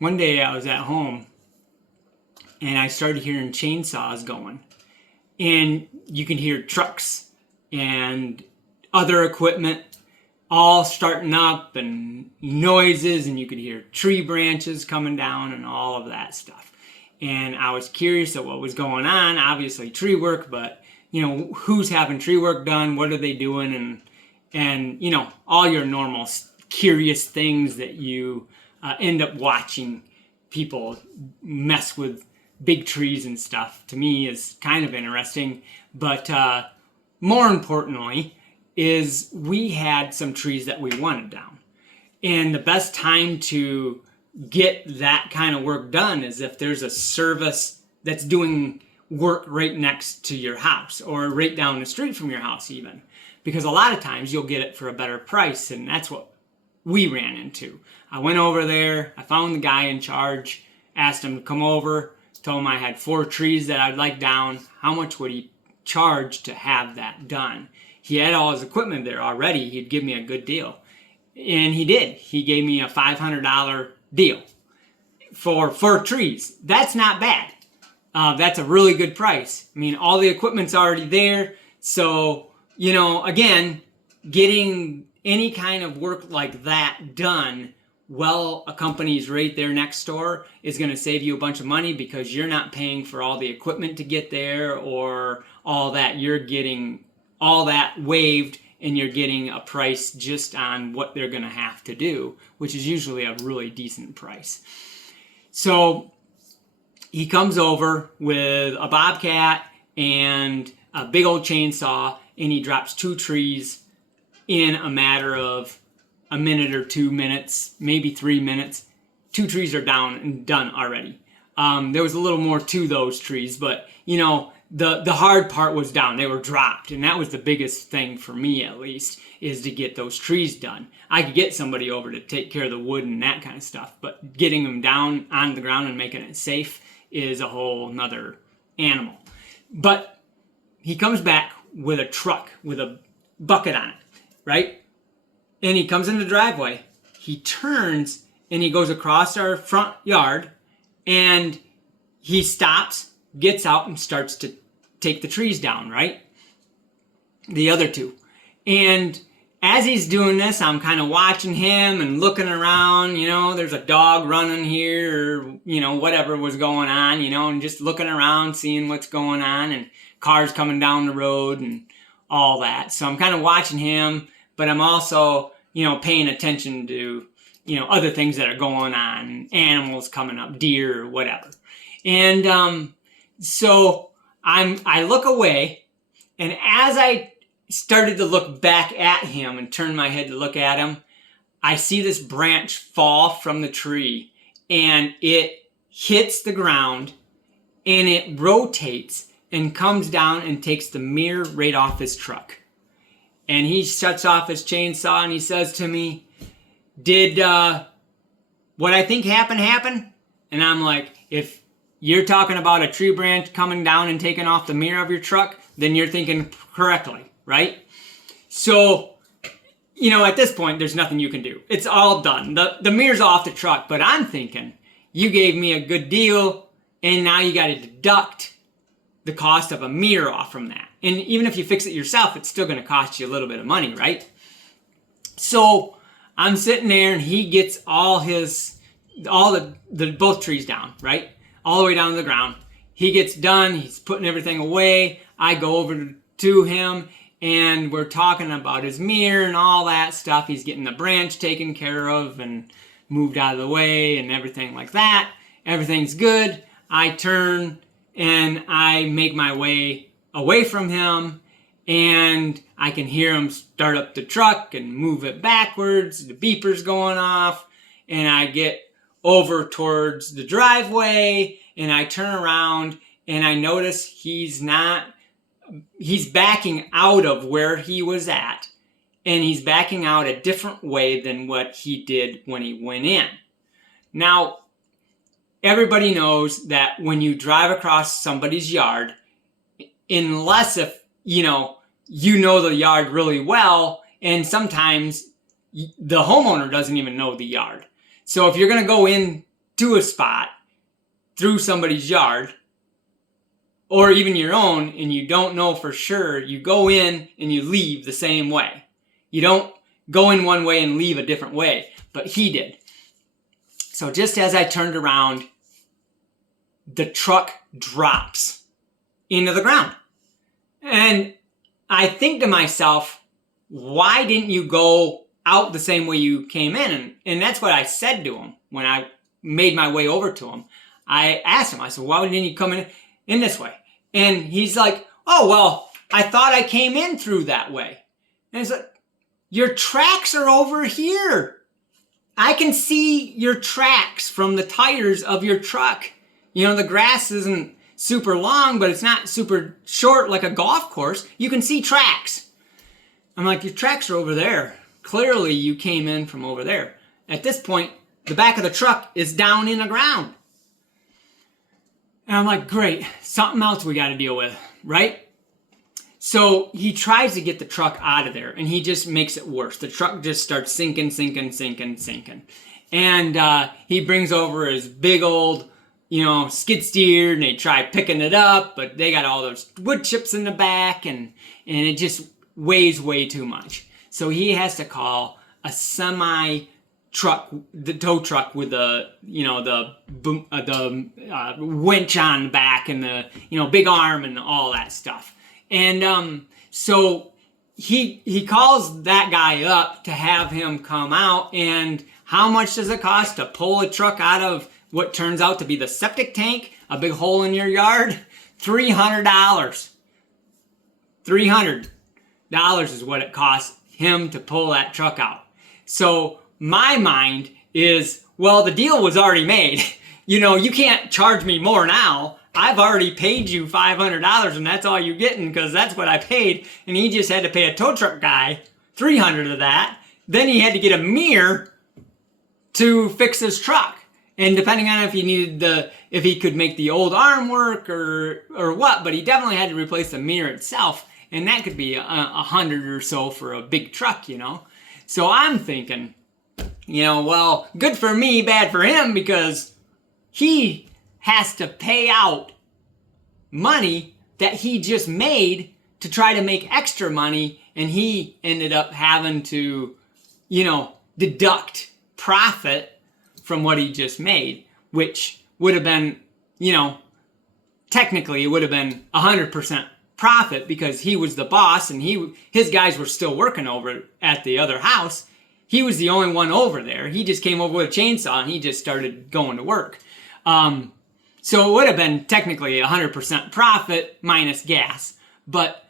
one day I was at home and I started hearing chainsaws going. And you can hear trucks and other equipment all starting up and noises, and you could hear tree branches coming down and all of that stuff. And I was curious of what was going on. Obviously tree work, but who's having tree work done? What are they doing? And all your normal curious things that you end up watching people mess with big trees and stuff, to me is kind of interesting. But more importantly is we had some trees that we wanted down. And the best time to get that kind of work done is if there's a service that's doing work right next to your house or right down the street from your house even. Because a lot of times you'll get it for a better price, and that's what we ran into. I went over there, I found the guy in charge, asked him to come over, told him I had 4 trees that I'd like down. How much would he charge to have that done? He had all his equipment there already. He'd give me a good deal. And he did. He gave me a $500 deal for 4 trees. That's not bad. That's a really good price. I mean, all the equipment's already there. So, again, getting any kind of work like that done well, a company's right there next door is going to save you a bunch of money because you're not paying for all the equipment to get there or all that. You're getting all that waived, and you're getting a price just on what they're going to have to do, which is usually a really decent price. So he comes over with a bobcat and a big old chainsaw, and he drops 2 trees in a matter of a minute or 2 minutes, maybe 3 minutes. 2 trees are down and done already. There was a little more to those trees, but the hard part was down. They were dropped, and that was the biggest thing for me, at least, is to get those trees done. I could get somebody over to take care of the wood and that kind of stuff, but getting them down on the ground and making it safe is a whole nother animal. But he comes back with a truck with a bucket on it, right? And he comes in the driveway, he turns, and he goes across our front yard, and he stops, gets out, and starts to take the trees down, right? The other 2. And as he's doing this, I'm kind of watching him and looking around, there's a dog running here, or, whatever was going on, and just looking around, seeing what's going on, and cars coming down the road and all that. So I'm kind of watching him, but I'm also, paying attention to, other things that are going on, animals coming up, deer or whatever. And so I look away, and as I started to look back at him and turn my head to look at him, I see this branch fall from the tree, and it hits the ground, and it rotates and comes down and takes the mirror right off his truck. And he shuts off his chainsaw, and he says to me, "Did what I think happen?" And I'm like, if you're talking about a tree branch coming down and taking off the mirror of your truck, then you're thinking correctly, right? So, at this point, there's nothing you can do. It's all done. The mirror's off the truck, but I'm thinking, you gave me a good deal, and now you got to deduct the cost of a mirror off from that. And even if you fix it yourself, it's still going to cost you a little bit of money, right? So I'm sitting there, and he gets all the both trees down, right? All the way down to the ground. He gets done. He's putting everything away. I go over to him, and we're talking about his mirror and all that stuff. He's getting the branch taken care of and moved out of the way and everything like that. Everything's good. I turn and I make my way away from him, and I can hear him start up the truck and move it backwards. The beeper's going off, and I get over towards the driveway, and I turn around, and I notice he's backing out of where he was at, and he's backing out a different way than what he did when he went in. Now, everybody knows that when you drive across somebody's yard, unless if, you know the yard really well, and sometimes the homeowner doesn't even know the yard. So if you're going to go in to a spot through somebody's yard or even your own and you don't know for sure, you go in and you leave the same way. You don't go in one way and leave a different way, but he did. So just as I turned around, the truck drops into the ground. And I think to myself, why didn't you go out the same way you came in? And that's what I said to him when I made my way over to him. I asked him, I said, why didn't you come in this way? And he's like, oh, well, I thought I came in through that way. And it's like, your tracks are over here. I can see your tracks from the tires of your truck. You know, the grass isn't super long, but it's not super short like a golf course. You can see tracks. I'm like, your tracks are over there. Clearly you came in from over there. At this point, the back of the truck is down in the ground. And I'm like, great, something else we got to deal with, right? So he tries to get the truck out of there, and he just makes it worse. The truck just starts sinking. And he brings over his big old, skid steer, and they try picking it up, but they got all those wood chips in the back, and it just weighs way too much. So he has to call a semi truck, the tow truck with the winch on the back and the big arm and all that stuff. And so he calls that guy up to have him come out. And how much does it cost to pull a truck out of what turns out to be the septic tank, a big hole in your yard? $300. $300 is what it costs him to pull that truck out. So my mind is, well, the deal was already made. You can't charge me more now. I've already paid you $500 and that's all you're getting because that's what I paid. And he just had to pay a tow truck guy $300 of that. Then he had to get a mirror to fix his truck. And depending on if he could make the old arm work or what, but he definitely had to replace the mirror itself. And that could be $100 or so for a big truck, So I'm thinking, well, good for me, bad for him, because he has to pay out money that he just made to try to make extra money, and he ended up having to, deduct profit from what he just made, which would have been, technically it would have been 100% profit because he was the boss and his guys were still working over at the other house. He was the only one over there. He just came over with a chainsaw and he just started going to work. So it would have been technically 100% profit minus gas. But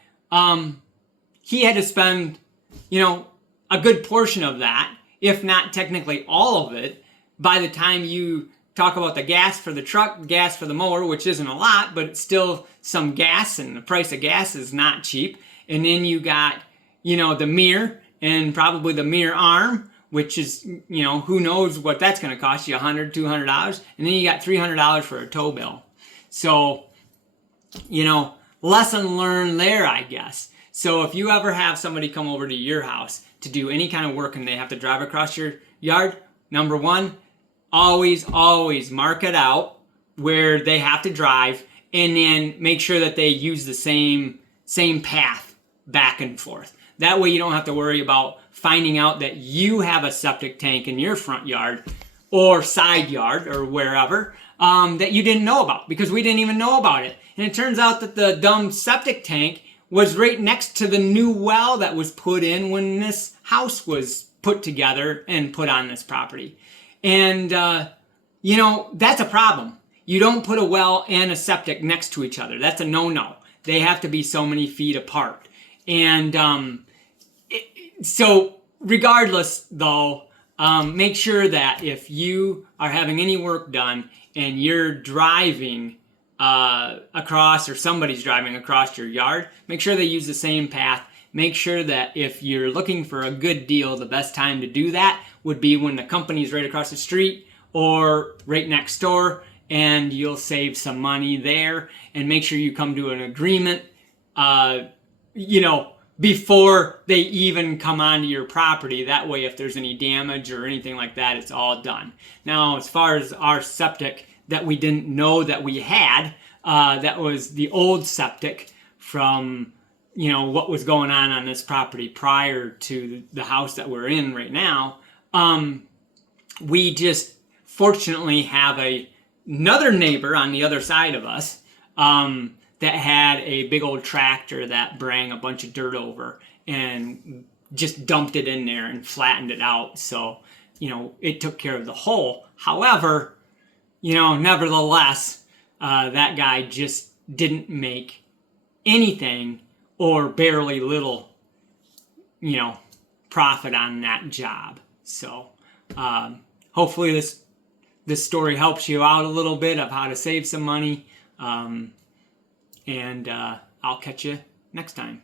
he had to spend, a good portion of that, if not technically all of it, by the time you talk about the gas for the truck, gas for the mower, which isn't a lot, but it's still some gas, and the price of gas is not cheap. And then you got, the mirror and probably the mirror arm, which is, who knows what that's going to cost you, $100, $200. And then you got $300 for a tow bill. So, lesson learned there, I guess. So if you ever have somebody come over to your house to do any kind of work and they have to drive across your yard, number one, always mark it out where they have to drive, and then make sure that they use the same path back and forth. That way you don't have to worry about finding out that you have a septic tank in your front yard or side yard or wherever that you didn't know about, because we didn't even know about it. And it turns out that the dumb septic tank was right next to the new well that was put in when this house was put together and put on this property. And, that's a problem. You don't put a well and a septic next to each other. That's a no-no. They have to be so many feet apart. And so regardless, though, make sure that if you are having any work done and you're driving across, or somebody's driving across your yard, make sure they use the same path. Make sure that if you're looking for a good deal, the best time to do that would be when the company's right across the street or right next door, and you'll save some money there. And make sure you come to an agreement, before they even come onto your property. That way, if there's any damage or anything like that, it's all done. Now, as far as our septic that we didn't know that we had, that was the old septic from, you know, what was going on this property prior to the house that we're in right now. We just fortunately have another neighbor on the other side of us that had a big old tractor that brought a bunch of dirt over and just dumped it in there and flattened it out. So, you know, it took care of the hole. However, you know, nevertheless, that guy just didn't make anything or barely little, you know, profit on that job. So, hopefully this story helps you out a little bit of how to save some money. And I'll catch you next time.